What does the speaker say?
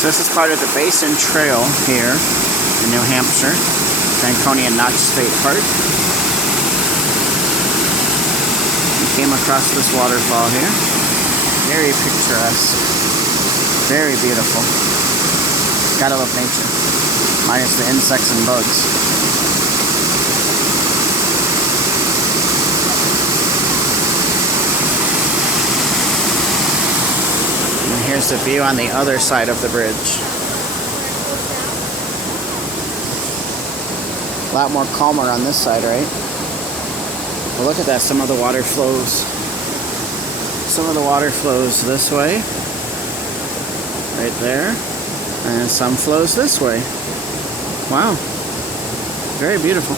So this is part of the Basin Trail here in New Hampshire, Franconia Notch State Park. We came across this waterfall here. Very picturesque. Very beautiful. Gotta love nature. Minus the insects and bugs. And here's the view on the other side of the bridge. A lot more calmer on this side, right? Well, look at that. Some of the water flows. Some of the water flows this way. Right there. And some flows this way. Wow. Very beautiful.